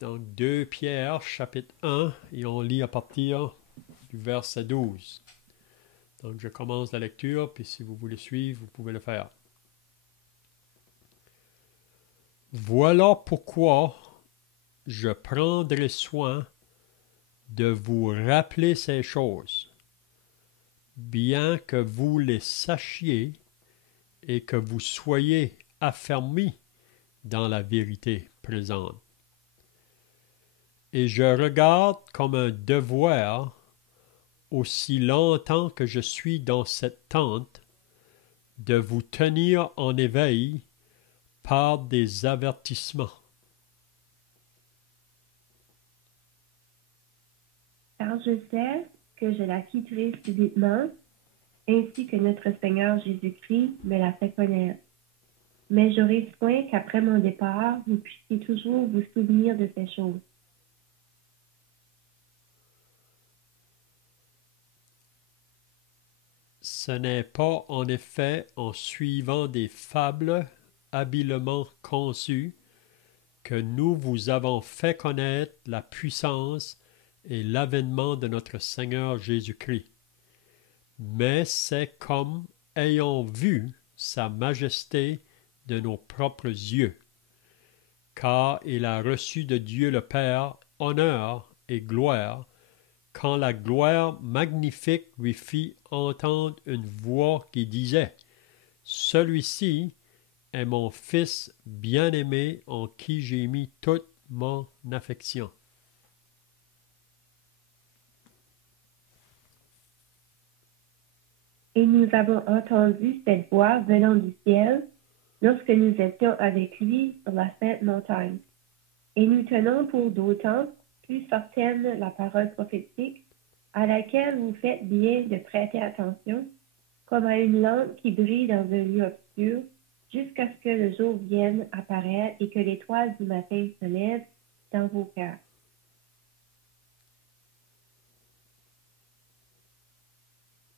Donc 2 Pierre, chapitre 1, et on lit à partir du verset 12. Donc je commence la lecture, puis si vous voulez suivre, vous pouvez le faire. Voilà pourquoi je prendrai soin de vous rappeler ces choses, bien que vous les sachiez et que vous soyez affermis dans la vérité présente. Et je regarde comme un devoir, aussi longtemps que je suis dans cette tente, de vous tenir en éveil par des avertissements. Car je sais que je la quitterai subitement, ainsi que notre Seigneur Jésus-Christ me l'a fait connaître. Mais j'aurai soin qu'après mon départ, vous puissiez toujours vous souvenir de ces choses. Ce n'est pas en effet en suivant des fables habilement conçues que nous vous avons fait connaître la puissance et l'avènement de notre Seigneur Jésus-Christ. Mais c'est comme ayant vu sa majesté de nos propres yeux, car il a reçu de Dieu le Père honneur et gloire, quand la gloire magnifique lui fit entendre une voix qui disait « Celui-ci est mon Fils bien-aimé en qui j'ai mis toute mon affection. » Et nous avons entendu cette voix venant du ciel lorsque nous étions avec lui sur la sainte montagne. Et nous tenons pour d'autant plus certaine la parole prophétique à laquelle vous faites bien de prêter attention, comme à une lampe qui brille dans un lieu obscur, jusqu'à ce que le jour vienne apparaître et que l'étoile du matin se lève dans vos cœurs.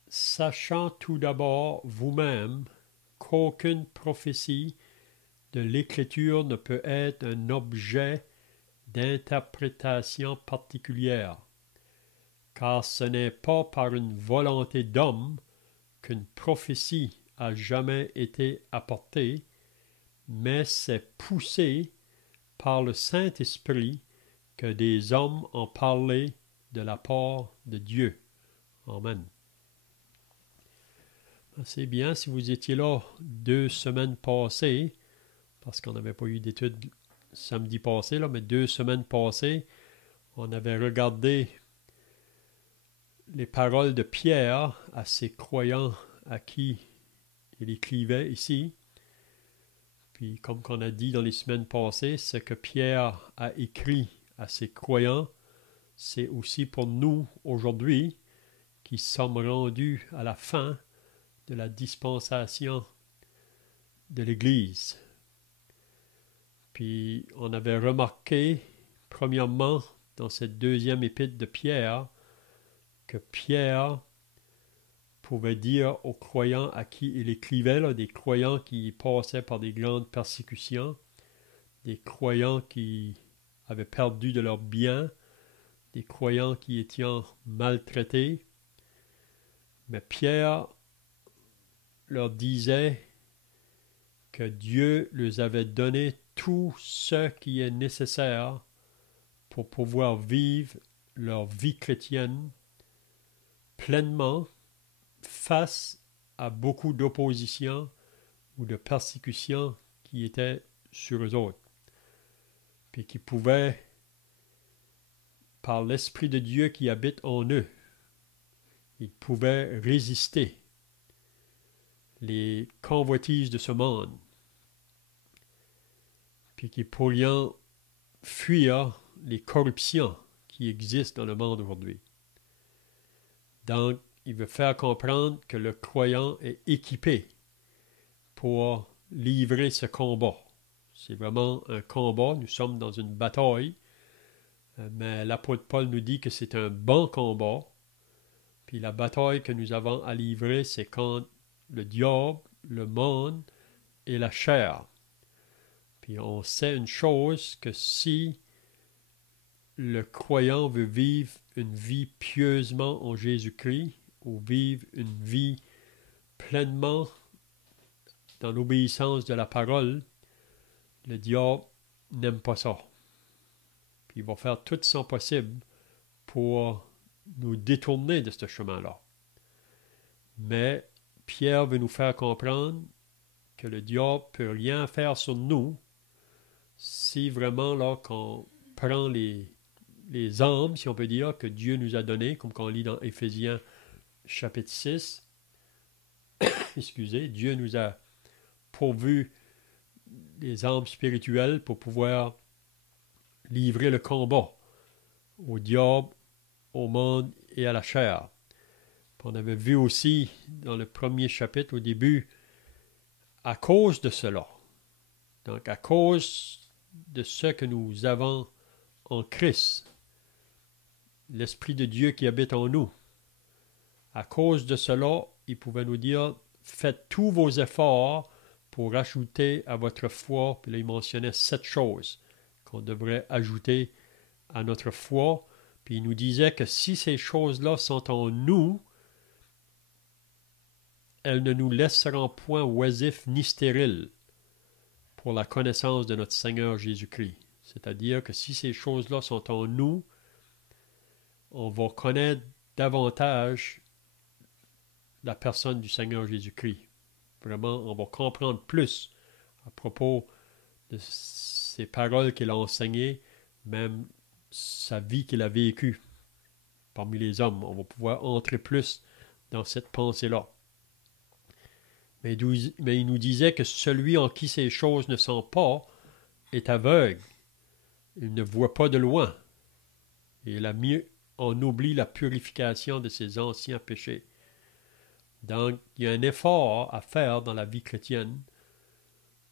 Sachant tout d'abord vous-même qu'aucune prophétie de l'Écriture ne peut être un objet d'interprétation particulière, car ce n'est pas par une volonté d'homme qu'une prophétie a jamais été apportée, mais c'est poussé par le Saint-Esprit que des hommes ont parlé de la part de Dieu. Amen. C'est bien si vous étiez là 2 semaines passées, parce qu'on n'avait pas eu d'études samedi passé, là, mais 2 semaines passées, on avait regardé les paroles de Pierre à ces croyants à qui il écrivait ici. Puis comme qu'on a dit dans les semaines passées, ce que Pierre a écrit à ses croyants, c'est aussi pour nous aujourd'hui qui sommes rendus à la fin de la dispensation de l'Église. Puis on avait remarqué, premièrement, dans cette deuxième épître de Pierre, que Pierre pouvait dire aux croyants à qui il écrivait, là, des croyants qui passaient par des grandes persécutions, des croyants qui avaient perdu de leurs biens, des croyants qui étaient maltraités. Mais Pierre leur disait que Dieu leur avait donné tout ce qui est nécessaire pour pouvoir vivre leur vie chrétienne pleinement face à beaucoup d'opposition ou de persécution qui étaient sur eux autres, puis qui pouvaient, par l'Esprit de Dieu qui habite en eux, ils pouvaient résister les convoitises de ce monde, puis qui pourraient fuir les corruptions qui existent dans le monde aujourd'hui. Donc, il veut faire comprendre que le croyant est équipé pour livrer ce combat. C'est vraiment un combat, nous sommes dans une bataille, mais l'apôtre Paul nous dit que c'est un bon combat, puis la bataille que nous avons à livrer, c'est contre le diable, le monde et la chair. Puis on sait une chose, que si le croyant veut vivre une vie pieusement en Jésus-Christ ou vivre une vie pleinement dans l'obéissance de la parole, le diable n'aime pas ça. Puis il va faire tout son possible pour nous détourner de ce chemin-là. Mais Pierre veut nous faire comprendre que le diable ne peut rien faire sur nous si vraiment là qu'on prend les armes, si on peut dire, que Dieu nous a données, comme qu'on lit dans Éphésiens chapitre 6. Excusez, Dieu nous a pourvu des armes spirituelles pour pouvoir livrer le combat au diable, au monde et à la chair. On avait vu aussi dans le premier chapitre au début, à cause de cela, donc à cause de ce que nous avons en Christ, l'Esprit de Dieu qui habite en nous, à cause de cela, il pouvait nous dire, faites tous vos efforts pour ajouter à votre foi, puis là il mentionnait 7 choses qu'on devrait ajouter à notre foi, puis il nous disait que si ces choses-là sont en nous, elles ne nous laisseront point oisifs ni stériles pour la connaissance de notre Seigneur Jésus-Christ. C'est-à-dire que si ces choses-là sont en nous, on va connaître davantage la personne du Seigneur Jésus-Christ. Vraiment, on va comprendre plus à propos de ces paroles qu'il a enseignées, même sa vie qu'il a vécue parmi les hommes. On va pouvoir entrer plus dans cette pensée-là. Mais il nous disait que celui en qui ces choses ne sont pas est aveugle. Il ne voit pas de loin. Et il a mis en oubli la purification de ses anciens péchés. Donc, il y a un effort à faire dans la vie chrétienne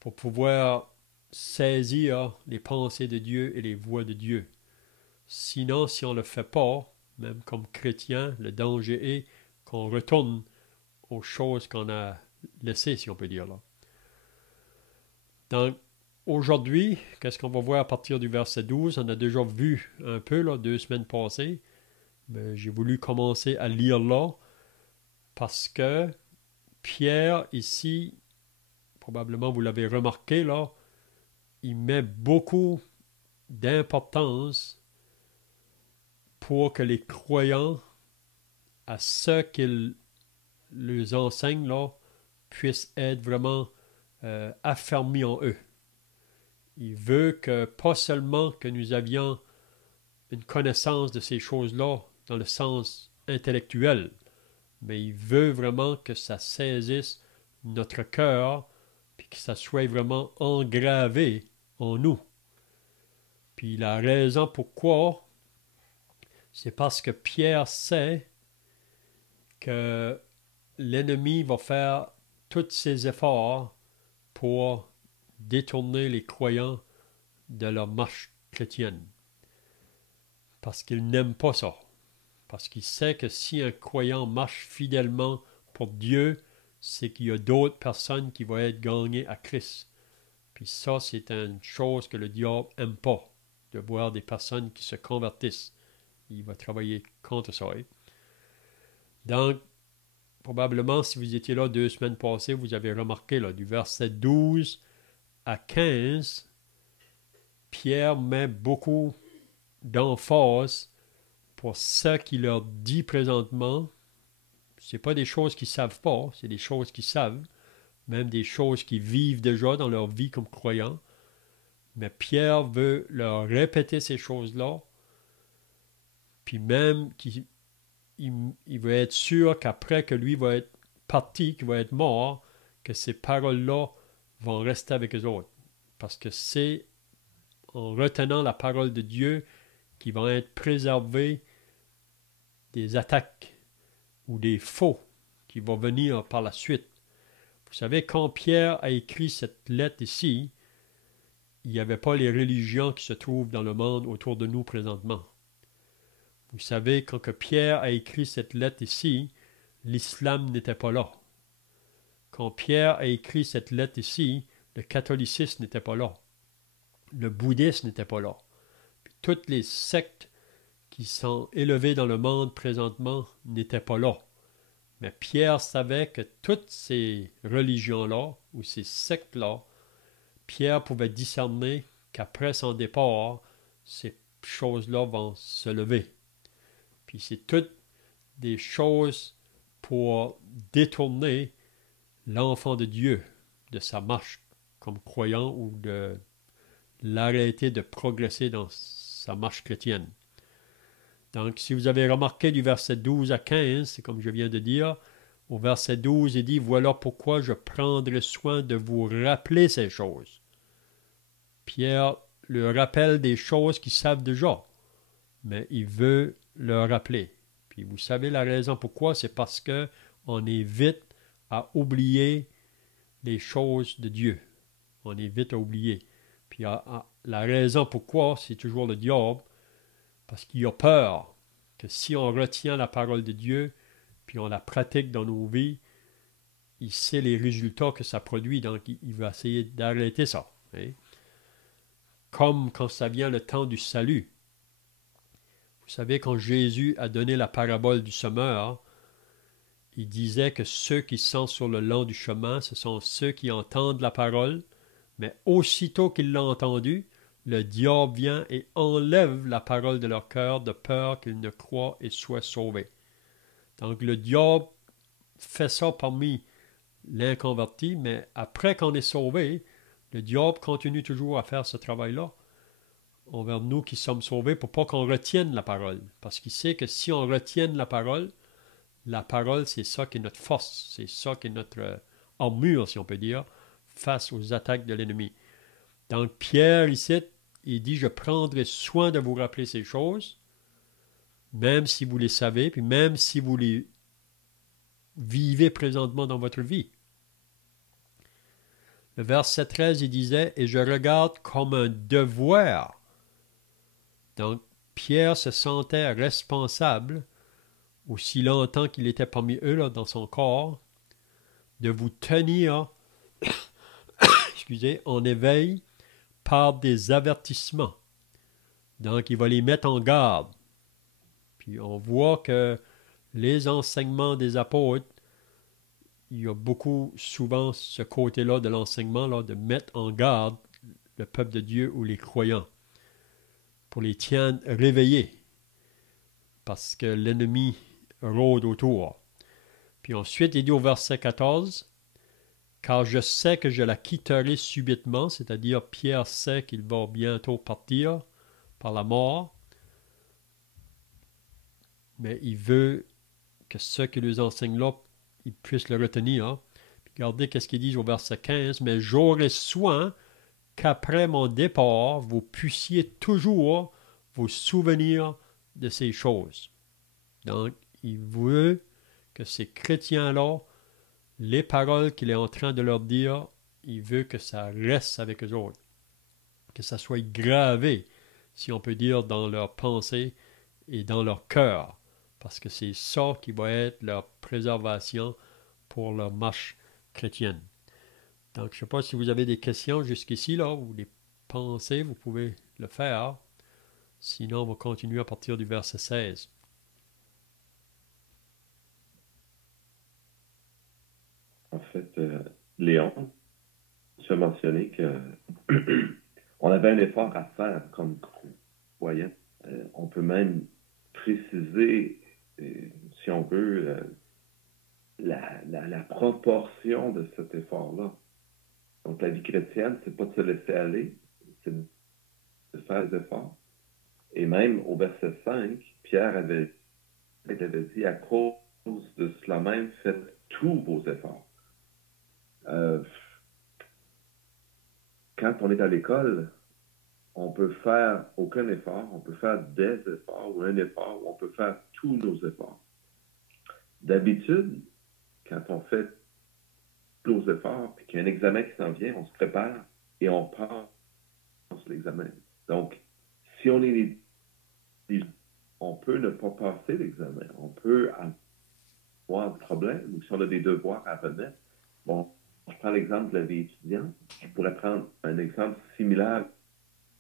pour pouvoir saisir les pensées de Dieu et les voies de Dieu. Sinon, si on ne le fait pas, même comme chrétien, le danger est qu'on retourne aux choses qu'on a laissées, si on peut dire là. Donc, aujourd'hui, qu'est-ce qu'on va voir à partir du verset 12? On a déjà vu un peu, là, 2 semaines passées, mais j'ai voulu commencer à lire là, parce que Pierre, ici, probablement vous l'avez remarqué, là, il met beaucoup d'importance pour que les croyants, à ce qu'il leur enseigne, là, puissent être vraiment affermis en eux. Il veut que, pas seulement que nous avions une connaissance de ces choses-là dans le sens intellectuel, mais il veut vraiment que ça saisisse notre cœur, puis que ça soit vraiment engravé en nous. Puis la raison pourquoi, c'est parce que Pierre sait que l'ennemi va faire tous ses efforts pour détourner les croyants de leur marche chrétienne. Parce qu'il n'aime pas ça. Parce qu'il sait que si un croyant marche fidèlement pour Dieu, c'est qu'il y a d'autres personnes qui vont être gagnées à Christ. Puis ça, c'est une chose que le diable n'aime pas, de voir des personnes qui se convertissent. Il va travailler contre ça. Donc, probablement, si vous étiez là 2 semaines passées, vous avez remarqué, là, du verset 12 à 15, Pierre met beaucoup d'emphase pour ce qu'il leur dit présentement. Ce n'est pas des choses qu'ils ne savent pas, c'est des choses qu'ils savent, même des choses qu'ils vivent déjà dans leur vie comme croyants. Mais Pierre veut leur répéter ces choses-là, puis même qu'il veut être sûr qu'après que lui va être parti, qu'il va être mort, que ces paroles-là vont rester avec eux autres. Parce que c'est en retenant la parole de Dieu qu'ils vont être préservés des attaques ou des faux qui vont venir par la suite. Vous savez, quand Pierre a écrit cette lettre ici, il n'y avait pas les religions qui se trouvent dans le monde autour de nous présentement. Vous savez, quand que Pierre a écrit cette lettre ici, l'islam n'était pas là. Quand Pierre a écrit cette lettre ici, le catholicisme n'était pas là. Le bouddhisme n'était pas là. Puis toutes les sectes qui sont élevés dans le monde présentement n'étaient pas là. Mais Pierre savait que toutes ces religions-là, ou ces sectes-là, Pierre pouvait discerner qu'après son départ, ces choses-là vont se lever. Puis c'est toutes des choses pour détourner l'enfant de Dieu de sa marche comme croyant ou de l'arrêter de progresser dans sa marche chrétienne. Donc, si vous avez remarqué du verset 12 à 15, c'est comme je viens de dire, au verset 12, il dit « Voilà pourquoi je prendrai soin de vous rappeler ces choses. » Pierre leur rappelle des choses qu'ils savent déjà, mais il veut leur rappeler. Puis vous savez la raison pourquoi, c'est parce qu'on est vite à oublier les choses de Dieu. On est vite à oublier. Puis la raison pourquoi, c'est toujours le diable, parce qu'il a peur que si on retient la parole de Dieu, puis on la pratique dans nos vies, il sait les résultats que ça produit, donc il va essayer d'arrêter ça. Hein? Comme quand ça vient le temps du salut. Vous savez, quand Jésus a donné la parabole du semeur, il disait que ceux qui sont sur le long du chemin, ce sont ceux qui entendent la parole, mais aussitôt qu'ils l'ont entendue, le diable vient et enlève la parole de leur cœur de peur qu'ils ne croient et soient sauvés. Donc le diable fait ça parmi l'inconverti, mais après qu'on est sauvé, le diable continue toujours à faire ce travail-là envers nous qui sommes sauvés pour pas qu'on retienne la parole. Parce qu'il sait que si on retienne la parole, c'est ça qui est notre force, c'est ça qui est notre armure, si on peut dire, face aux attaques de l'ennemi. Donc Pierre, ici, il dit « Je prendrai soin de vous rappeler ces choses, même si vous les savez, puis même si vous les vivez présentement dans votre vie. » Le verset 13, il disait « Et je regarde comme un devoir. » Donc, Pierre se sentait responsable, aussi longtemps qu'il était parmi eux là, dans son corps, de vous tenir en éveil par des avertissements. Donc, il va les mettre en garde. Puis on voit que les enseignements des apôtres, il y a beaucoup souvent ce côté-là de l'enseignement, là, de mettre en garde le peuple de Dieu ou les croyants, pour les tiendre réveillés, parce que l'ennemi rôde autour. Puis ensuite, il dit au verset 14, « Car je sais que je la quitterai subitement, c'est-à-dire Pierre sait qu'il va bientôt partir par la mort, mais il veut que ceux qui lui enseignent là, ils puissent le retenir. Puis regardez qu'est-ce qu'il dit au verset 15, « Mais j'aurai soin qu'après mon départ, vous puissiez toujours vous souvenir de ces choses. » Donc, il veut que ces chrétiens-là, les paroles qu'il est en train de leur dire, il veut que ça reste avec eux autres, que ça soit gravé, si on peut dire, dans leur pensée et dans leur cœur, parce que c'est ça qui va être leur préservation pour leur marche chrétienne. Donc, je ne sais pas si vous avez des questions jusqu'ici, là, ou des pensées, vous pouvez le faire. Sinon, on va continuer à partir du verset 16. En fait, Léon, tu as mentionné que on avait un effort à faire comme croyant. On peut même préciser, si on veut, la proportion de cet effort-là. Donc, la vie chrétienne, c'est pas de se laisser aller, c'est de faire des efforts. Et même au verset 5, Pierre avait dit, à cause de cela même, faites tous vos efforts. Quand on est à l'école, on peut faire aucun effort, on peut faire des efforts ou un effort, ou on peut faire tous nos efforts. D'habitude, quand on fait tous nos efforts, puis qu'il y a un examen qui s'en vient, on se prépare et on passe l'examen. Donc, si on est on peut ne pas passer l'examen, on peut avoir des problèmes, ou si on a des devoirs à remettre. Bon, je prends l'exemple de la vie étudiante. Je pourrais prendre un exemple similaire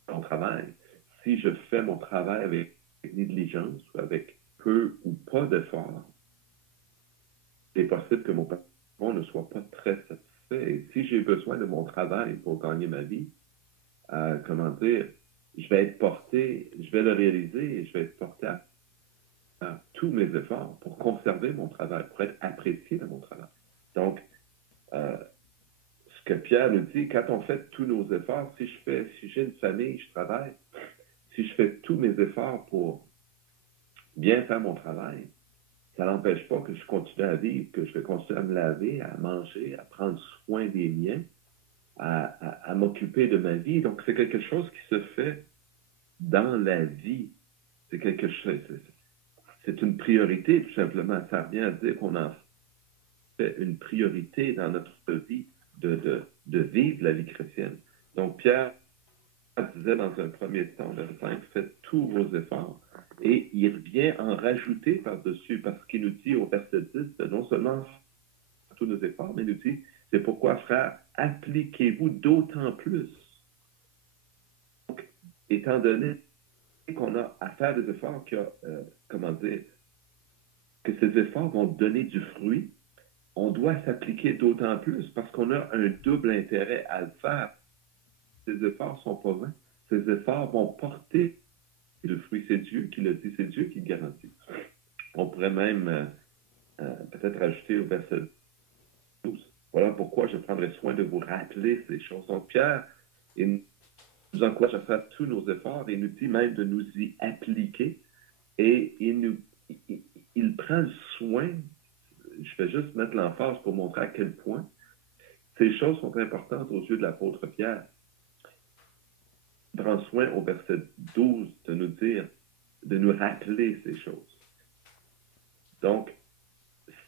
à mon travail. Si je fais mon travail avec négligence ou avec peu ou pas d'efforts, c'est possible que mon patron ne soit pas très satisfait. Et si j'ai besoin de mon travail pour gagner ma vie, comment dire, je vais être porté, je vais le réaliser et je vais être porté à tous mes efforts pour conserver mon travail, pour être apprécié de mon travail. Donc, ce que Pierre nous dit, quand on fait tous nos efforts, si j'ai une famille, je travaille, si je fais tous mes efforts pour bien faire mon travail, ça n'empêche pas que je continue à vivre, que je vais continuer à me laver, à manger, à prendre soin des miens, à m'occuper de ma vie. Donc, c'est quelque chose qui se fait dans la vie. C'est quelque chose, c'est une priorité, tout simplement. Ça revient à dire qu'on en fait une priorité dans notre vie de vivre la vie chrétienne. Donc, Pierre disait dans un premier temps, le 5, faites tous vos efforts. Et il revient en rajouter par-dessus, parce qu'il nous dit au verset 10, non seulement tous nos efforts, mais il nous dit, c'est pourquoi, frères, appliquez-vous d'autant plus. Donc, étant donné qu'on a à faire des efforts, que ces efforts vont donner du fruit, on doit s'appliquer d'autant plus parce qu'on a un double intérêt à le faire. Ces efforts ne sont pas vains. Ces efforts vont porter le fruit. C'est Dieu qui le dit, c'est Dieu qui le garantit. On pourrait même peut-être ajouter au verset 12. Voilà pourquoi je prendrai soin de vous rappeler ces choses. Donc Pierre, il nous encourage à faire tous nos efforts et il nous dit même de nous y appliquer. Et il prend soin, je vais juste mettre l'emphase pour montrer à quel point ces choses sont importantes aux yeux de l'apôtre Pierre. Il prend soin au verset 12 de nous dire, de nous rappeler ces choses. Donc,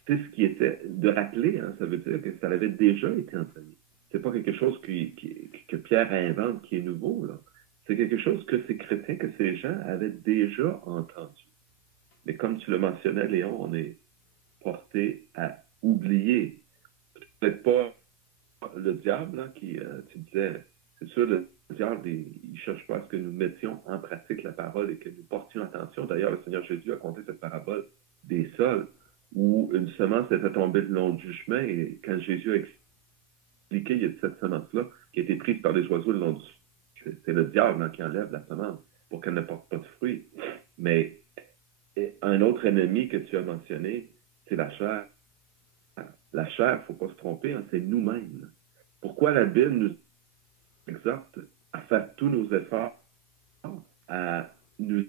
c'était ce qui était, de rappeler, hein, ça veut dire que ça avait déjà été enseigné. C'est pas quelque chose que Pierre invente qui est nouveau, là. C'est quelque chose que ces chrétiens, que ces gens avaient déjà entendu. Mais comme tu le mentionnais, Léon, on est porté à oublier. Peut-être pas le diable, hein, qui, tu disais, c'est sûr, le diable, il ne cherche pas à ce que nous mettions en pratique la parole et que nous portions attention. D'ailleurs, le Seigneur Jésus a conté cette parabole des sols où une semence était tombée le long du chemin et quand Jésus a expliqué, il y a cette semence-là qui a été prise par les oiseaux le long du chemin. C'est le diable, hein, qui enlève la semence pour qu'elle ne porte pas de fruits. Mais un autre ennemi que tu as mentionné, c'est la chair. La chair, il ne faut pas se tromper, hein, c'est nous-mêmes. Pourquoi la Bible nous exhorte à faire tous nos efforts, à nous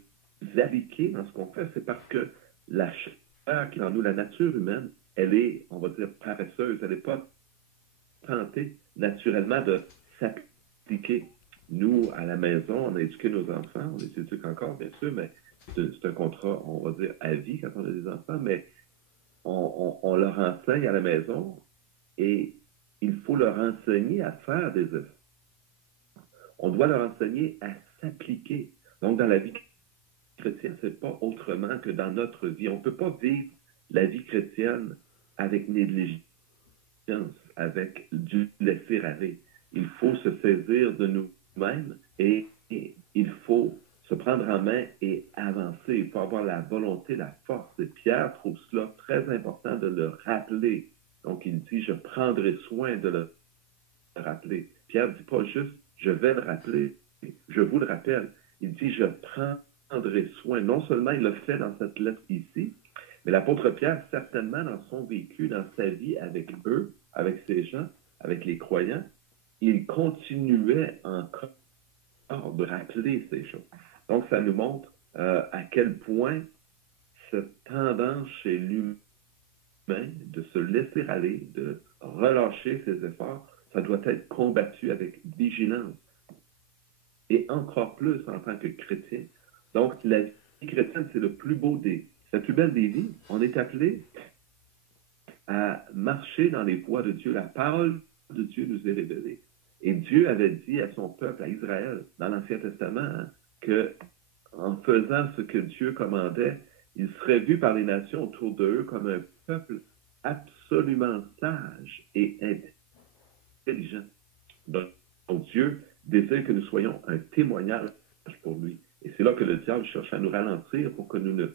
appliquer dans ce qu'on fait? C'est parce que la chair qui est en nous, la nature humaine, elle est, on va dire, paresseuse. Elle n'est pas tentée naturellement de s'appliquer. Nous, à la maison, on a éduqué nos enfants, on les éduque encore, bien sûr, mais c'est un contrat, on va dire, à vie quand on a des enfants, mais on leur enseigne à la maison et il faut leur enseigner à faire des efforts. On doit leur enseigner à s'appliquer. Donc, dans la vie chrétienne, ce n'est pas autrement que dans notre vie. On ne peut pas vivre la vie chrétienne avec négligence, avec du laisser-aller. Il faut se saisir de nous-mêmes et il faut se prendre en main et avancer. Il faut avoir la volonté, la force. Et Pierre trouve cela très important de le rappeler. Donc, il dit, je prendrai soin de le rappeler. Pierre ne dit pas juste, je vais le rappeler, je vous le rappelle. Il dit, je prendrai soin. Non seulement il le fait dans cette lettre ici, mais l'apôtre Pierre, certainement dans son vécu, dans sa vie avec eux, avec ces gens, avec les croyants, il continuait encore de rappeler ces choses. Donc, ça nous montre à quel point cette tendance chez l'humain de se laisser aller, de relâcher ses efforts, ça doit être combattu avec vigilance. Et encore plus en tant que chrétien. Donc, la vie chrétienne, c'est le plus beau c'est la plus belle des vies. On est appelé à marcher dans les voies de Dieu. La parole de Dieu nous est révélée. Et Dieu avait dit à son peuple, à Israël, dans l'Ancien Testament, hein, que en faisant ce que Dieu commandait, il serait vu par les nations autour d'eux comme un peuple absolument sage et intelligent. Donc Dieu désire que nous soyons un témoignage pour lui. Et c'est là que le diable cherche à nous ralentir pour que nous ne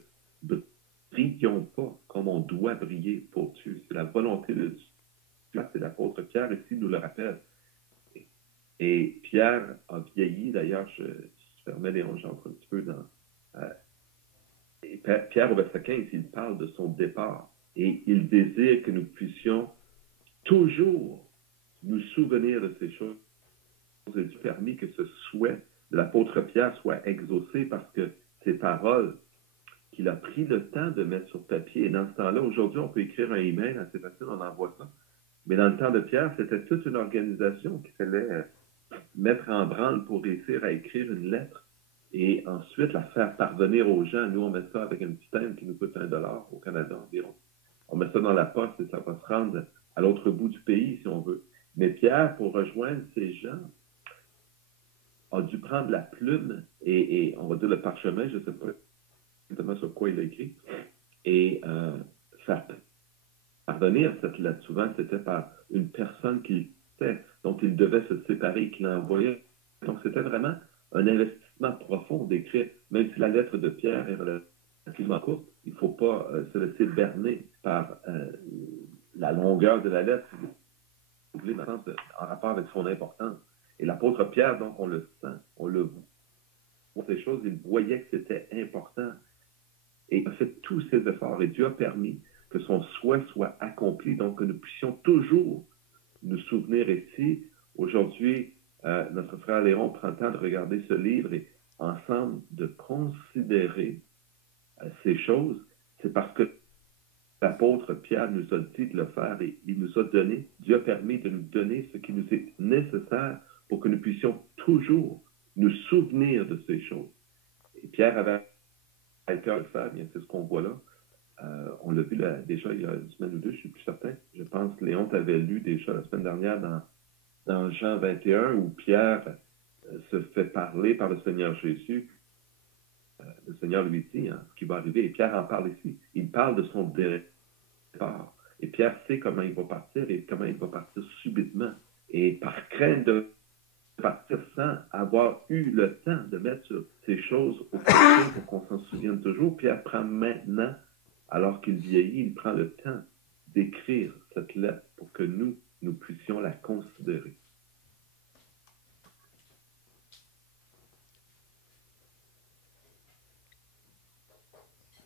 brillions pas comme on doit briller pour Dieu. C'est la volonté de Dieu. C'est l'apôtre Pierre ici nous le rappelle. Et Pierre a vieilli, d'ailleurs, je permets Léon, j'entre un petit peu dans... et Pierre, au verset 15, il parle de son départ. Et il désire que nous puissions toujours nous souvenir de ces choses. Il a permis que ce souhait de l'apôtre Pierre soit exaucé parce que ces paroles qu'il a pris le temps de mettre sur papier. Et dans ce temps-là, aujourd'hui, on peut écrire un email, assez facile, on envoie ça. Mais dans le temps de Pierre, c'était toute une organisation qu'il fallait mettre en branle pour réussir à écrire une lettre et ensuite la faire parvenir aux gens. Nous, on met ça avec un petit thème qui nous coûte $1 au Canada environ. On met ça dans la poste et ça va se rendre à l'autre bout du pays, si on veut. Mais Pierre, pour rejoindre ces gens, a dû prendre la plume et on va dire le parchemin, je ne sais pas exactement sur quoi il a écrit, et faire parvenir cette lettre. Souvent, c'était par une personne dont il devait se séparer, qu'il envoyait. Donc, c'était vraiment un investissement profond d'écrire, même si la lettre de Pierre est relativement courte, il ne faut pas se laisser berner par la longueur de la lettre, si vous voulez, en rapport avec son importance. Et l'apôtre Pierre, donc, on le sent, on le voit, ces choses, il voyait que c'était important. Et il a fait tous ses efforts, et Dieu a permis que son souhait soit accompli, donc que nous puissions toujours nous souvenir ici. Aujourd'hui, notre frère Léon prend le temps de regarder ce livre et ensemble de considérer ces choses. C'est parce que l'apôtre Pierre nous a dit de le faire et il nous a donné, Dieu a permis de nous donner ce qui nous est nécessaire pour que nous puissions toujours nous souvenir de ces choses. Et Pierre avait été à le faire, bien c'est ce qu'on voit là. On l'a vu déjà il y a une semaine ou deux, je ne suis plus certain. Je pense que Léon t'avait lu déjà la semaine dernière dans Jean 21 où Pierre se fait parler par le Seigneur Jésus. Le Seigneur lui dit ce qui va arriver et Pierre en parle ici. Il parle de son départ. Et Pierre sait comment il va partir et comment il va partir subitement. Et par crainte de partir sans avoir eu le temps de mettre ces choses au côté pour qu'on s'en souvienne toujours, Pierre prend maintenant, alors qu'il vieillit, il prend le temps d'écrire cette lettre pour que nous puissions la considérer.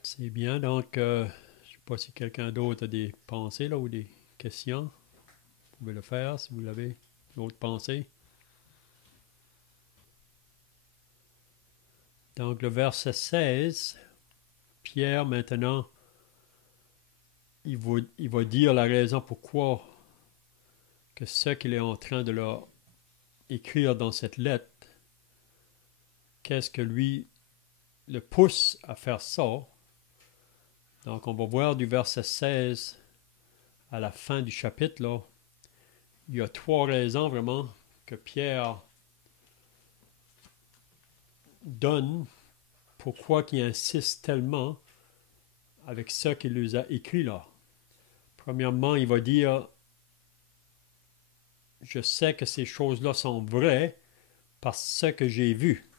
C'est bien, donc je ne sais pas si quelqu'un d'autre a des pensées là, ou des questions. Vous pouvez le faire si vous l'avez, d'autres pensées. Donc le verset 16, Pierre maintenant, il va dire la raison pourquoi que ce qu'il est en train de leur écrire dans cette lettre, qu'est-ce que lui le pousse à faire ça. Donc on va voir du verset 16 à la fin du chapitre, là, il y a 3 raisons vraiment que Pierre donne pourquoi il insiste tellement avec ce qu'il nous a écrit là. Premièrement, il va dire « Je sais que ces choses-là sont vraies parce que j'ai vu. »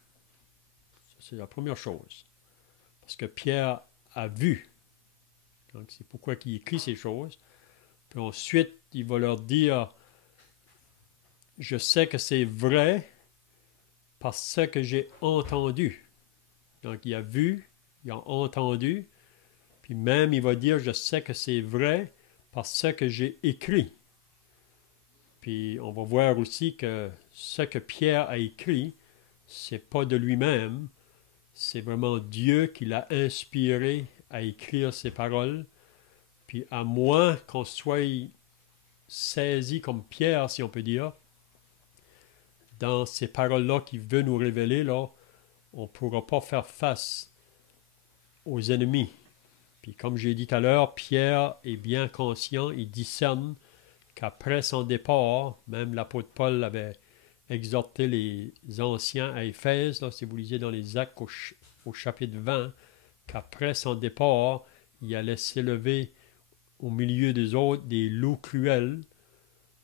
Ça, c'est la première chose. Parce que Pierre a vu. Donc, c'est pourquoi il écrit ces choses. Puis ensuite, il va leur dire « Je sais que c'est vrai parce que j'ai entendu. » Donc, il a vu, il a entendu. Puis même, il va dire « Je sais que c'est vrai parce que j'ai écrit. » Puis on va voir aussi que ce que Pierre a écrit, c'est pas de lui-même, c'est vraiment Dieu qui l'a inspiré à écrire ces paroles. Puis à moins qu'on soit saisi comme Pierre, si on peut dire, dans ces paroles-là qu'il veut nous révéler, là, on ne pourra pas faire face aux ennemis. Puis comme j'ai dit tout à l'heure, Pierre est bien conscient, il discerne qu'après son départ, même l'apôtre Paul avait exhorté les anciens à Éphèse, là, si vous lisez dans les Actes au chapitre 20, qu'après son départ, il allait s'élever au milieu des autres des loups cruels,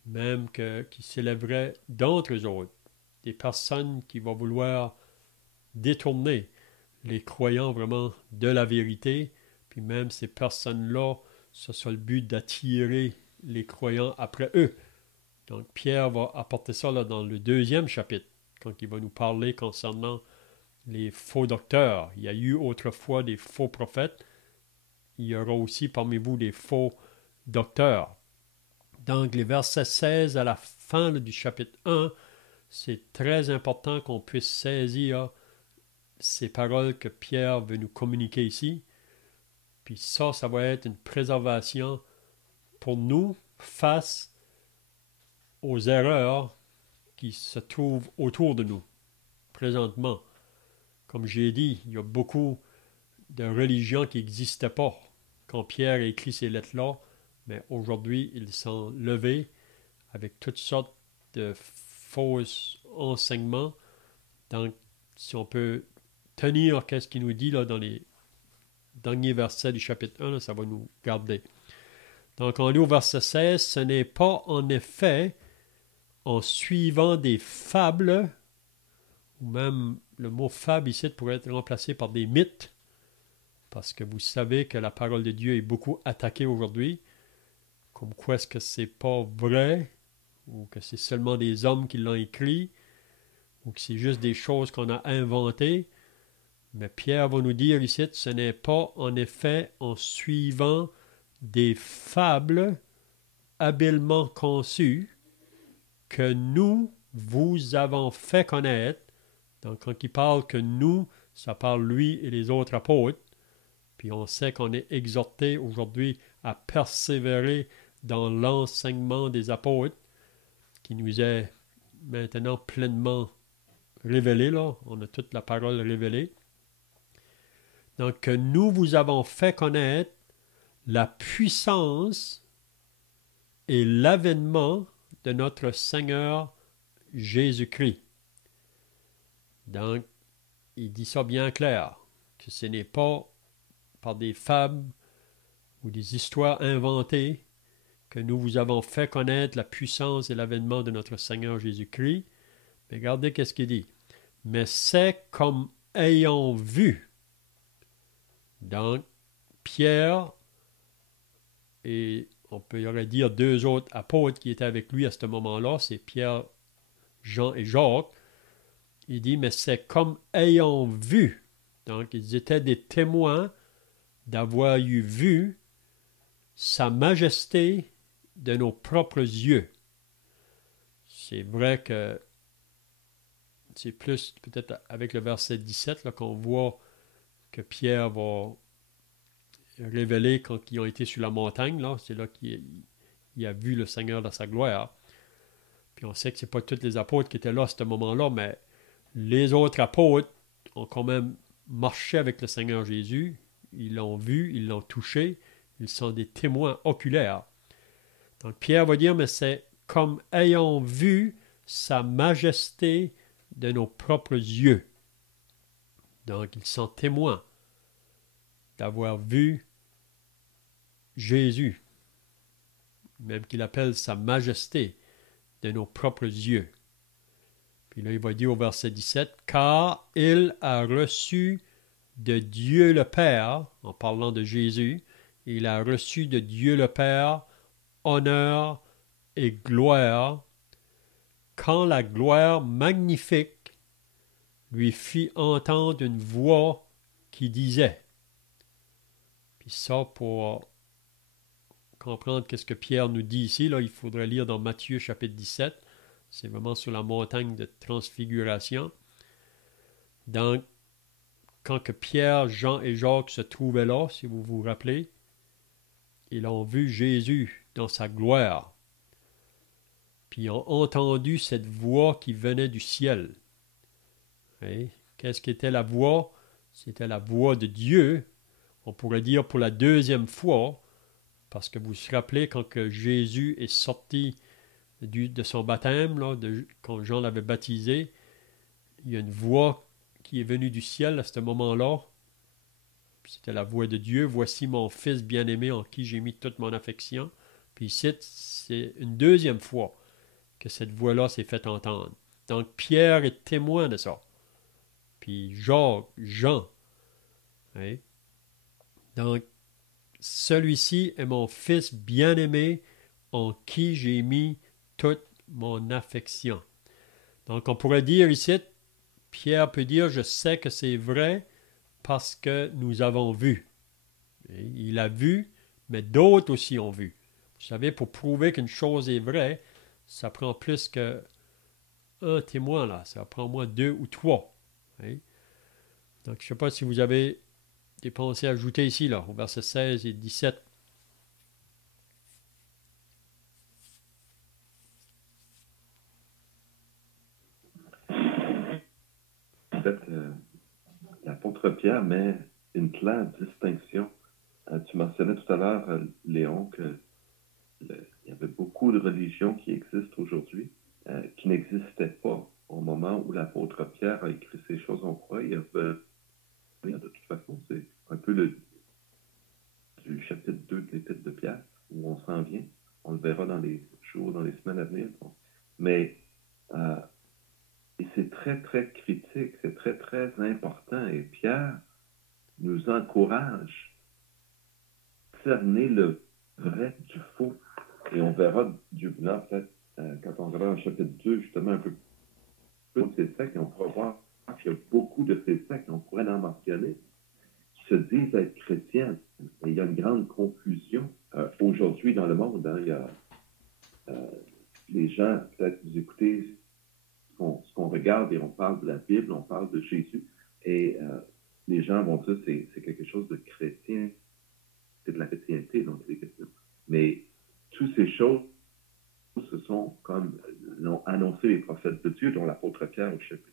même qui s'élèveraient d'entre eux autres, des personnes qui vont vouloir détourner les croyants vraiment de la vérité, puis même ces personnes-là, ce soit le but d'attirer les croyants après eux. Donc Pierre va apporter ça là, dans le 2e chapitre, quand il va nous parler concernant les faux docteurs. Il y a eu autrefois des faux prophètes, il y aura aussi parmi vous des faux docteurs. Donc les versets 16 à la fin du chapitre 1, c'est très important qu'on puisse saisir ces paroles que Pierre veut nous communiquer ici. Puis ça va être une préservation pour nous face aux erreurs qui se trouvent autour de nous présentement. Comme j'ai dit, il y a beaucoup de religions qui n'existaient pas quand Pierre a écrit ces lettres-là, mais aujourd'hui, ils sont levés avec toutes sortes de faux enseignements. Donc, si on peut tenir qu'est-ce qu'il nous dit là, dans les derniers versets du chapitre 1, là, ça va nous garder. Donc, on lit au verset 16, « Ce n'est pas en effet en suivant des fables, ou même le mot fable ici pourrait être remplacé par des mythes, parce que vous savez que la parole de Dieu est beaucoup attaquée aujourd'hui, comme quoi est-ce que c'est pas vrai, ou que c'est seulement des hommes qui l'ont écrit, ou que c'est juste des choses qu'on a inventées. Mais Pierre va nous dire ici, ce n'est pas en effet en suivant des fables habilement conçues que nous vous avons fait connaître. Donc quand il parle que nous, ça parle lui et les autres apôtres. Puis on sait qu'on est exhorté aujourd'hui à persévérer dans l'enseignement des apôtres, qui nous est maintenant pleinement révélé, là. On a toute la parole révélée. Donc, que nous vous avons fait connaître la puissance et l'avènement de notre Seigneur Jésus-Christ. Donc, il dit ça bien clair, que ce n'est pas par des fables ou des histoires inventées que nous vous avons fait connaître la puissance et l'avènement de notre Seigneur Jésus-Christ. Mais regardez qu'est-ce qu'il dit. Mais c'est comme ayant vu. Donc, Pierre et on peut y aurait dire 2 autres apôtres qui étaient avec lui à ce moment-là, c'est Pierre, Jean et Jacques. Il dit, mais c'est comme ayant vu. Donc, ils étaient des témoins d'avoir eu vu sa majesté de nos propres yeux. C'est vrai que c'est plus peut-être avec le verset 17 là, qu'on voit que Pierre va révéler quand ils ont été sur la montagne. Là, c'est là qu'il a vu le Seigneur dans sa gloire. Puis on sait que ce n'est pas tous les apôtres qui étaient là à ce moment-là, mais les autres apôtres ont quand même marché avec le Seigneur Jésus. Ils l'ont vu, ils l'ont touché. Ils sont des témoins oculaires. Donc Pierre va dire, mais c'est comme ayant vu sa majesté de nos propres yeux. Donc ils sont témoins d'avoir vu Jésus, même qu'il appelle sa majesté de nos propres yeux. Puis là, il va dire au verset 17, « Car il a reçu de Dieu le Père, en parlant de Jésus, il a reçu de Dieu le Père honneur et gloire, quand la gloire magnifique lui fit entendre une voix qui disait. » Puis ça, pour comprendre qu'est-ce que Pierre nous dit ici, là, il faudrait lire dans Matthieu chapitre 17. C'est vraiment sur la montagne de transfiguration. Donc, quand que Pierre, Jean et Jacques se trouvaient là, si vous vous rappelez, ils ont vu Jésus dans sa gloire. Puis ils ont entendu cette voix qui venait du ciel. Et qu'est-ce qu'était la voix? C'était la voix de Dieu. On pourrait dire pour la 2e fois, parce que vous vous rappelez quand que Jésus est sorti de son baptême, là, quand Jean l'avait baptisé, il y a une voix qui est venue du ciel à ce moment-là. C'était la voix de Dieu. « Voici mon Fils bien-aimé en qui j'ai mis toute mon affection. » Puis ici, c'est une 2e fois que cette voix-là s'est fait entendre. Donc Pierre est témoin de ça. puis Jacques, Jean. Hein? Donc, celui-ci est mon fils bien-aimé en qui j'ai mis toute mon affection. Donc, on pourrait dire ici, Pierre peut dire, je sais que c'est vrai parce que nous avons vu. Et il a vu, mais d'autres aussi ont vu. Vous savez, pour prouver qu'une chose est vraie, ça prend plus qu'un témoin, là. Ça prend au moins 2 ou 3. Hein? Donc, je ne sais pas si vous avez des pensées à ajouter ici, là, au verset 16 et 17. En fait, l'apôtre Pierre met une claire distinction. Tu mentionnais tout à l'heure, Léon, il y avait beaucoup de religions qui existent aujourd'hui, qui n'existaient pas au moment où l'apôtre Pierre a écrit ces choses. On croit, il y avait, de toute façon, c'est un peu du chapitre 2 de l'Épître de Pierre, où on s'en vient. On le verra dans les jours, dans les semaines à venir. Bon. Mais et c'est très, très critique, c'est très, très important. Et Pierre nous encourage à cerner le vrai du faux. Et on verra, Dieu voulant, peut-être, quand on verra dans le chapitre 2, justement, un peu plus de ces sectes, et on pourra voir qu'il y a beaucoup de ces sectes, on pourrait en mentionner, qui se disent être chrétiens. Et il y a une grande confusion aujourd'hui dans le monde. Hein. Il y a les gens, peut-être vous écoutez ce qu'on regarde et on parle de la Bible, on parle de Jésus, et les gens vont dire que c'est quelque chose de chrétien, c'est de la chrétienté, donc c'est des questions. Mais toutes ces choses, ce sont comme l'ont annoncé les prophètes de Dieu, dont l'apôtre Pierre au chapitre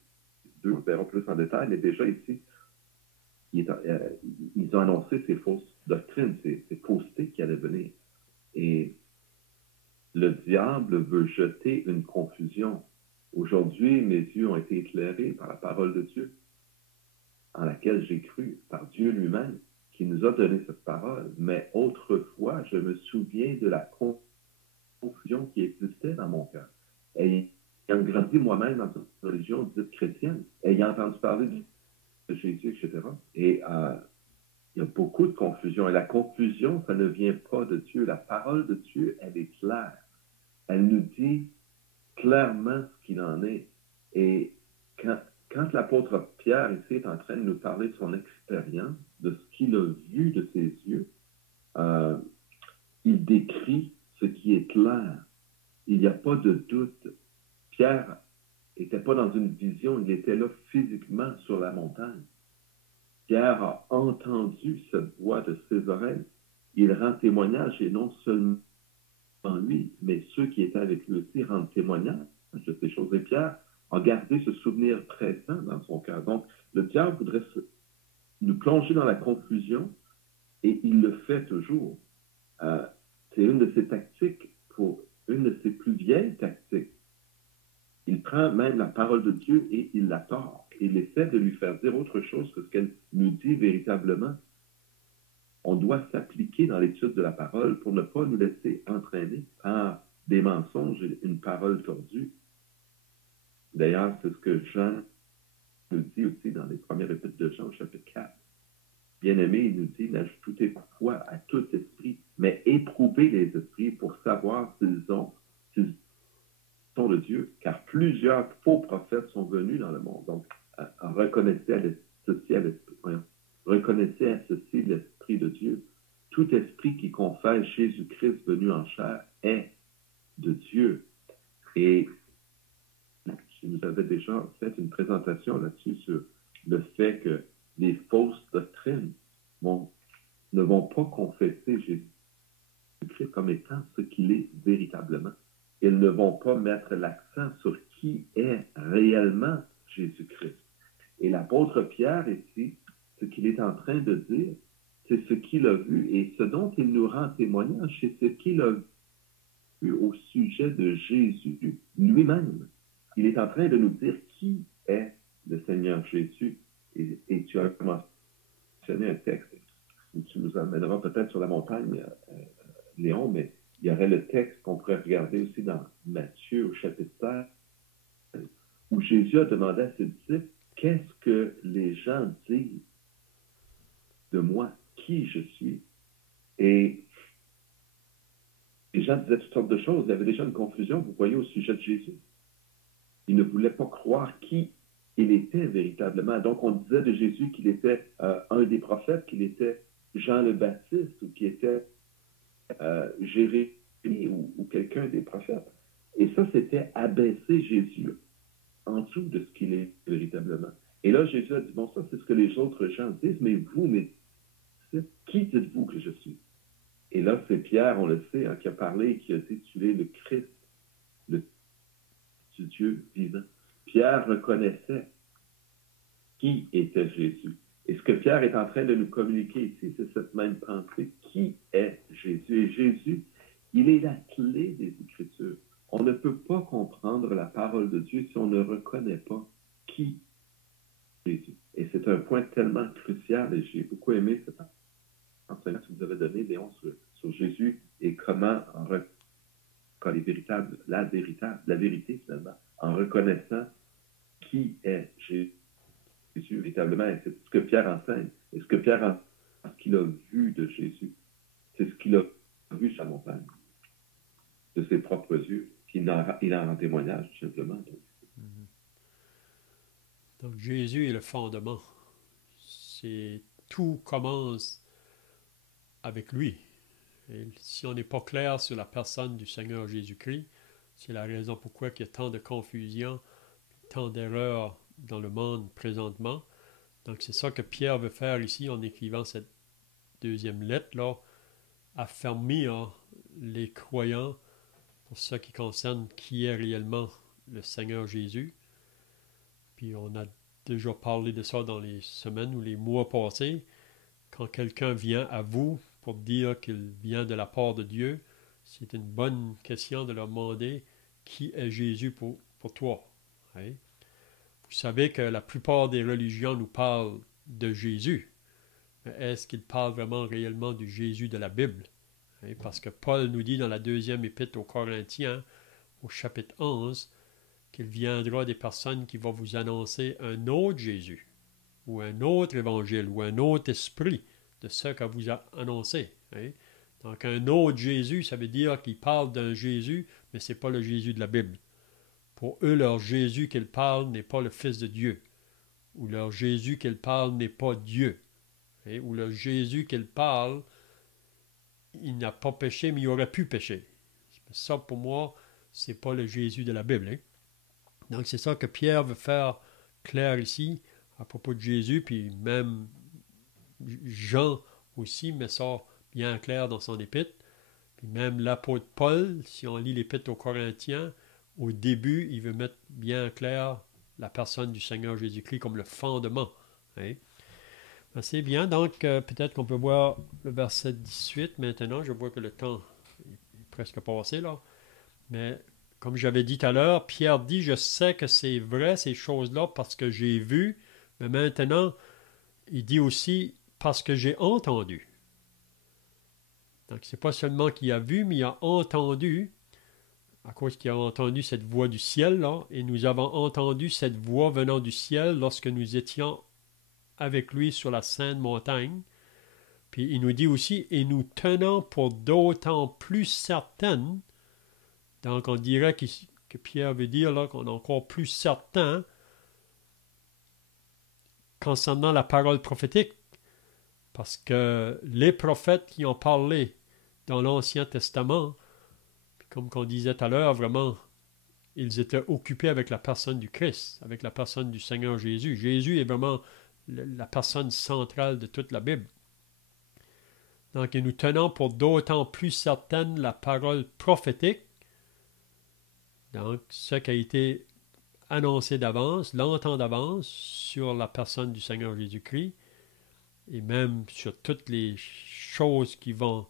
2, on verra plus en détail, mais déjà ici, ils ont annoncé ces fausses doctrines, ces faussetés qui allaient venir. Et le diable veut jeter une confusion. Aujourd'hui, mes yeux ont été éclairés par la parole de Dieu, en laquelle j'ai cru, par Dieu lui-même, qui nous a donné cette parole. Mais autrefois, je me souviens de la confusion qui existait dans mon cœur. Et ayant grandi moi-même dans une religion dite chrétienne, ayant entendu parler de Jésus, etc. Et il y a beaucoup de confusion. Et la confusion, ça ne vient pas de Dieu. La parole de Dieu, elle est claire. Elle nous dit clairement ce qu'il en est. Et quand l'apôtre Pierre ici est en train de nous parler de son expérience, de ce qu'il a vu de ses yeux, il décrit ce qui est clair. Il n'y a pas de doute. Pierre n'était pas dans une vision, il était là physiquement sur la montagne. Pierre a entendu cette voix de ses oreilles. Il rend témoignage, et non seulement lui, mais ceux qui étaient avec lui aussi rendent témoignage de ces choses. Et Pierre a gardé ce souvenir présent dans son cœur. Donc, le diable voudrait nous plonger dans la confusion, et il le fait toujours. C'est une de ses tactiques, une de ses plus vieilles tactiques. Il prend même la parole de Dieu et il la tord. Il essaie de lui faire dire autre chose que ce qu'elle nous dit véritablement. On doit s'appliquer dans l'étude de la parole pour ne pas nous laisser entraîner par des mensonges et une parole tordue. D'ailleurs, c'est ce que Jean nous dit aussi dans les premières épîtres de Jean, au chapitre 4. Bien-aimé, il nous dit, n'ajoutez pas foi à tout esprit, mais éprouvez les esprits pour savoir s'ils sont de Dieu, car plusieurs faux prophètes sont venus dans le monde. Donc, reconnaissez à ceci l'Esprit de Dieu. Tout esprit qui confesse Jésus-Christ venu en chair est de Dieu. Et je vous avais déjà fait une présentation là-dessus sur le fait que les fausses doctrines ne vont pas confesser Jésus-Christ comme étant ce qu'il est véritablement. Ils ne vont pas mettre l'accent sur qui est réellement Jésus-Christ. Et l'apôtre Pierre, ici, ce qu'il est en train de dire, c'est ce qu'il a vu et ce dont il nous rend témoignage, c'est ce qu'il a vu au sujet de Jésus lui-même. Il est en train de nous dire qui est le Seigneur Jésus. Et tu as mentionné un texte où tu nous amèneras peut-être sur la montagne, Léon, mais il y aurait le texte qu'on pourrait regarder aussi dans Matthieu au chapitre 16, où Jésus a demandé à ses disciples, qu'est-ce que les gens disent de moi, qui je suis. Et les gens disaient toutes sortes de choses. Il y avait déjà une confusion, vous voyez, au sujet de Jésus. Ils ne voulaient pas croire qui il était véritablement. Donc, on disait de Jésus qu'il était un des prophètes, qu'il était Jean le Baptiste, ou qu'il était Jérémie, ou quelqu'un des prophètes. Et ça, c'était abaisser Jésus en dessous de ce qu'il est véritablement. Et là, Jésus a dit, bon, ça, c'est ce que les autres gens disent, mais vous, qui dites-vous que je suis? Et là, c'est Pierre, on le sait, hein, qui a parlé et qui a dit, tu es le Christ, le Dieu vivant. Pierre reconnaissait qui était Jésus. Et ce que Pierre est en train de nous communiquer ici, c'est cette même pensée. Qui est Jésus? Et Jésus, il est la clé des Écritures. On ne peut pas comprendre la parole de Dieu si on ne reconnaît pas qui est Jésus. Et c'est un point tellement crucial, et j'ai beaucoup aimé cet enseignement que vous avez donné, Léon, sur Jésus et comment la vérité finalement, en reconnaissant qui est Jésus véritablement. Et c'est ce que Pierre enseigne. Et ce que Pierre enseigne, ce qu'il a vu de Jésus, c'est ce qu'il a vu sur la montagne, de ses propres yeux. Puis il en rend témoignage, tout simplement. Donc Jésus est le fondement. Tout commence avec lui. Et si on n'est pas clair sur la personne du Seigneur Jésus-Christ, c'est la raison pourquoi il y a tant de confusion, tant d'erreurs dans le monde présentement. Donc c'est ça que Pierre veut faire ici en écrivant cette deuxième lettre-là, affermir les croyants pour ce qui concerne qui est réellement le Seigneur Jésus. Puis on a déjà parlé de ça dans les semaines ou les mois passés. Quand quelqu'un vient à vous pour dire qu'il vient de la part de Dieu, c'est une bonne question de leur demander qui est Jésus pour toi. Hein? Vous savez que la plupart des religions nous parlent de Jésus. Mais est-ce qu'ils parlent vraiment réellement du Jésus de la Bible? Hein? Parce que Paul nous dit dans la deuxième épître aux Corinthiens, au chapitre 11, qu'il viendra des personnes qui vont vous annoncer un autre Jésus, ou un autre évangile, ou un autre esprit de ce qu'on vous a annoncé. Hein? Donc un autre Jésus, ça veut dire qu'ils parlent d'un Jésus, mais ce n'est pas le Jésus de la Bible. Pour eux, leur Jésus qu'ils parlent n'est pas le Fils de Dieu, ou leur Jésus qu'ils parlent n'est pas Dieu, hein? Ou leur Jésus qu'ils parlent, il n'a pas péché, mais il aurait pu pécher. Ça, pour moi, c'est pas le Jésus de la Bible. Hein? Donc c'est ça que Pierre veut faire clair ici à propos de Jésus, puis même Jean aussi met ça bien clair dans son épître. Puis même l'apôtre Paul, si on lit l'épître aux Corinthiens, au début, il veut mettre bien clair la personne du Seigneur Jésus-Christ comme le fondement. Hein? Ben, c'est bien, donc peut-être qu'on peut voir le verset 18 maintenant. Je vois que le temps est presque passé là. Mais comme j'avais dit tout à l'heure, Pierre dit, je sais que c'est vrai ces choses-là parce que j'ai vu, mais maintenant, il dit aussi parce que j'ai entendu. Donc, c'est pas seulement qu'il a vu, mais il a entendu, à cause qu'il a entendu cette voix du ciel, là, et nous avons entendu cette voix venant du ciel lorsque nous étions avec lui sur la sainte montagne. Puis il nous dit aussi, et nous tenons pour d'autant plus certaines. Donc, on dirait que Pierre veut dire là qu'on est encore plus certain concernant la parole prophétique. Parce que les prophètes qui ont parlé dans l'Ancien Testament, comme on disait tout à l'heure, vraiment, ils étaient occupés avec la personne du Christ, avec la personne du Seigneur Jésus. Jésus est vraiment la personne centrale de toute la Bible. Donc, et nous tenons pour d'autant plus certaine la parole prophétique. Donc, ce qui a été annoncé d'avance, longtemps d'avance, sur la personne du Seigneur Jésus-Christ, et même sur toutes les choses qui vont,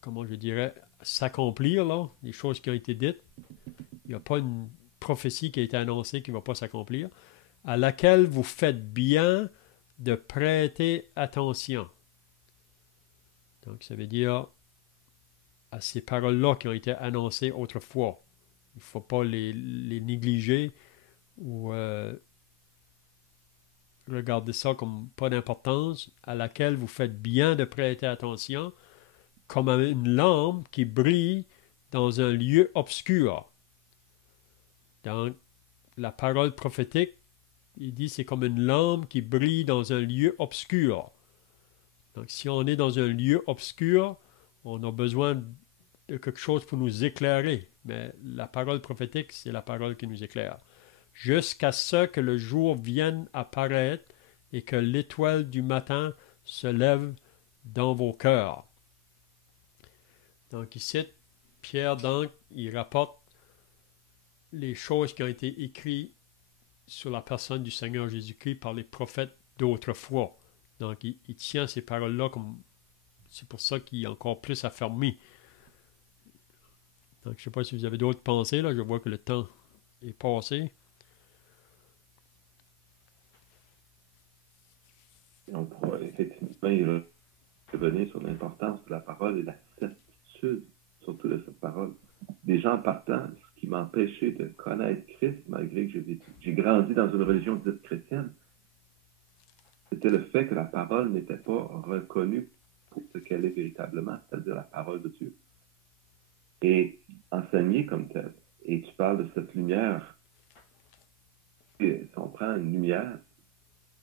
comment je dirais, s'accomplir, là, les choses qui ont été dites. Il n'y a pas une prophétie qui a été annoncée qui ne va pas s'accomplir, à laquelle vous faites bien de prêter attention. Donc, ça veut dire à ces paroles-là qui ont été annoncées autrefois. Il ne faut pas les négliger ou regardez ça comme pas d'importance, à laquelle vous faites bien de prêter attention, comme une lampe qui brille dans un lieu obscur. Donc, la parole prophétique, il dit c'est comme une lampe qui brille dans un lieu obscur. Donc, si on est dans un lieu obscur, on a besoin de quelque chose pour nous éclairer. Mais la parole prophétique, c'est la parole qui nous éclaire. Jusqu'à ce que le jour vienne apparaître et que l'étoile du matin se lève dans vos cœurs. Donc ici, Pierre, donc, il rapporte les choses qui ont été écrites sur la personne du Seigneur Jésus-Christ par les prophètes d'autrefois. Donc, il tient ces paroles-là comme... C'est pour ça qu'il est encore plus affermi. Donc, je ne sais pas si vous avez d'autres pensées, là. Je vois que le temps est passé. On pourra effectivement y revenir sur l'importance de la parole et la certitude, surtout de cette parole. Des gens partant, ce qui m'empêchait de connaître Christ, malgré que j'ai grandi dans une religion dite chrétienne, c'était le fait que la parole n'était pas reconnue pour ce qu'elle est véritablement, c'est-à-dire la parole de Dieu. Et enseignée comme telle. Et tu parles de cette lumière. Et si on prend une lumière,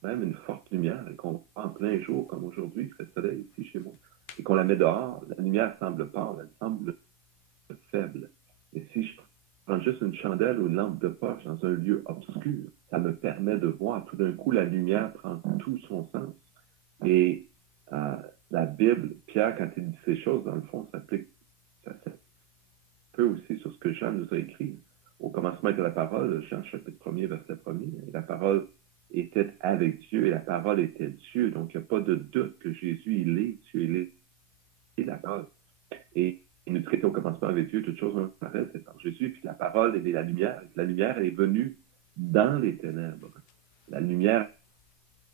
même une forte lumière, et qu'on prend en plein jour, comme aujourd'hui, il fait soleil ici chez moi, et qu'on la met dehors, la lumière semble pâle, elle semble faible. Et si je prends juste une chandelle ou une lampe de poche dans un lieu obscur, ça me permet de voir. Tout d'un coup, la lumière prend tout son sens. Et la Bible, Pierre, quand il dit ces choses, dans le fond, ça peut aussi sur ce que Jean nous a écrit. Au commencement était la parole, Jean chapitre 1er, verset 1er, et la parole était avec Dieu, et la parole était Dieu. Donc, il n'y a pas de doute que Jésus, il est Dieu, il est la parole. Et il nous traite au commencement avec Dieu, toutes choses pareilles, c'est par Jésus, puis la parole, elle est la lumière. La lumière, elle est venue dans les ténèbres. La lumière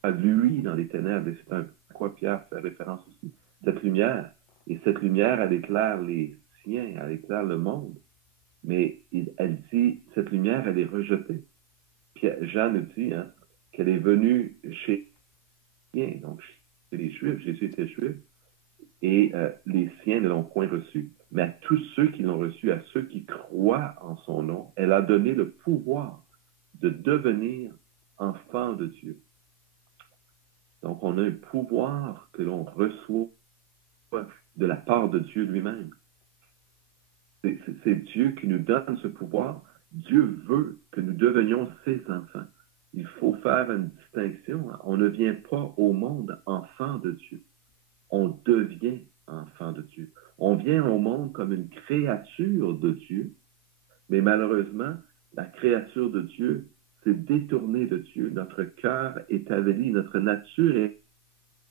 a lui dans les ténèbres, et c'est à quoi Pierre fait référence aussi. Cette lumière, elle éclaire les siens, elle éclaire le monde. Mais elle dit, cette lumière, elle est rejetée. Puis Jean nous dit qu'elle est venue chez les siens, donc chez les Juifs, Jésus était juif, et les siens ne l'ont point reçu. Mais à tous ceux qui l'ont reçu, à ceux qui croient en son nom, elle a donné le pouvoir de devenir enfants de Dieu. Donc, on a un pouvoir que l'on reçoit de la part de Dieu lui-même. C'est Dieu qui nous donne ce pouvoir. Dieu veut que nous devenions ses enfants. Il faut faire une distinction. On ne vient pas au monde enfant de Dieu. On devient enfant de Dieu. On vient au monde comme une créature de Dieu, mais malheureusement, la créature de Dieu s'est détournée de Dieu. Notre cœur est avali, notre nature est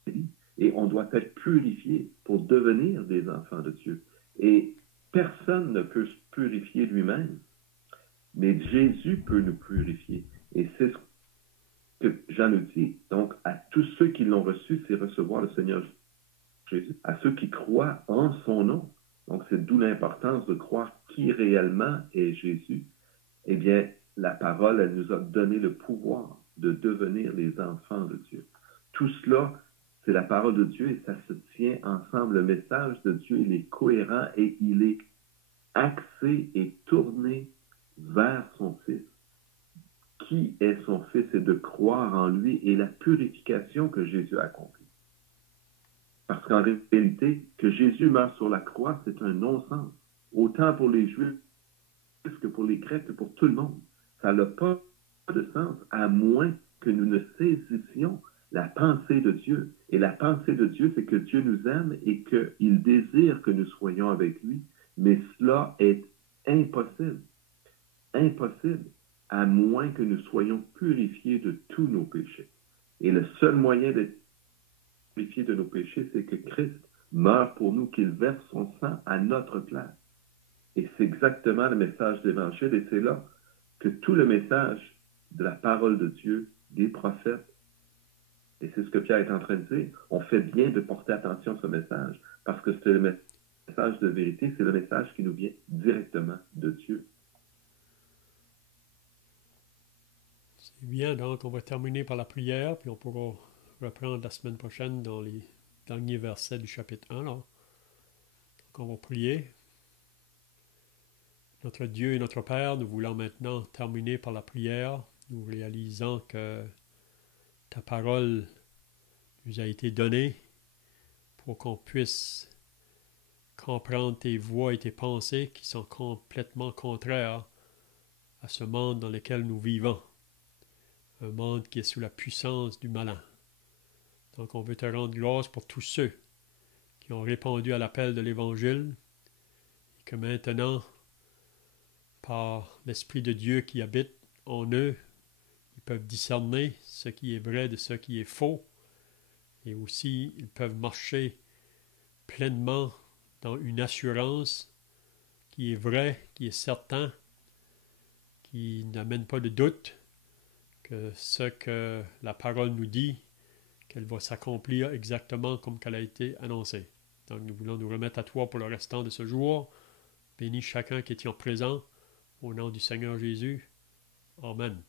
avali, et on doit être purifié pour devenir des enfants de Dieu. Et personne ne peut se purifier lui-même, mais Jésus peut nous purifier. Et c'est ce que Jean nous dit. Donc, à tous ceux qui l'ont reçu, c'est recevoir le Seigneur Jésus. À ceux qui croient en son nom. Donc, c'est d'où l'importance de croire qui réellement est Jésus. Eh bien, la parole, elle nous a donné le pouvoir de devenir les enfants de Dieu. Tout cela, c'est la parole de Dieu et ça se tient ensemble. Le message de Dieu, il est cohérent et il est axé et tourné vers son Fils. Qui est son Fils et de croire en lui et la purification que Jésus a accomplie. Parce qu'en réalité, que Jésus meure sur la croix, c'est un non-sens. Autant pour les Juifs que pour les Grecs que pour tout le monde. Ça n'a pas de sens, à moins que nous ne saisissions la pensée de Dieu. Et la pensée de Dieu, c'est que Dieu nous aime et qu'il désire que nous soyons avec lui. Mais cela est impossible. Impossible, à moins que nous soyons purifiés de tous nos péchés. Et le seul moyen d'être purifiés de nos péchés, c'est que Christ meurt pour nous, qu'il verse son sang à notre place. Et c'est exactement le message de l'Évangile, et c'est là que tout le message de la parole de Dieu, des prophètes, et c'est ce que Pierre est en train de dire, on fait bien de porter attention à ce message, parce que c'est le message de vérité, c'est le message qui nous vient directement de Dieu. C'est Bien, donc on va terminer par la prière, puis on pourra reprendre la semaine prochaine dans les derniers versets du chapitre 1. Là. Donc on va prier. Notre Dieu et notre Père, nous voulons maintenant terminer par la prière, nous réalisant que ta parole nous a été donnée pour qu'on puisse comprendre tes voies et tes pensées qui sont complètement contraires à ce monde dans lequel nous vivons. Un monde qui est sous la puissance du malin. Donc on veut te rendre grâce pour tous ceux qui ont répondu à l'appel de l'Évangile et que maintenant, par l'Esprit de Dieu qui habite en eux, ils peuvent discerner ce qui est vrai de ce qui est faux et aussi ils peuvent marcher pleinement dans une assurance qui est vraie, qui est certain, qui n'amène pas de doute que ce que la parole nous dit, qu'elle va s'accomplir exactement comme qu'elle a été annoncée. Donc nous voulons nous remettre à toi pour le restant de ce jour. Bénis chacun qui est présent. Au nom du Seigneur Jésus. Amen.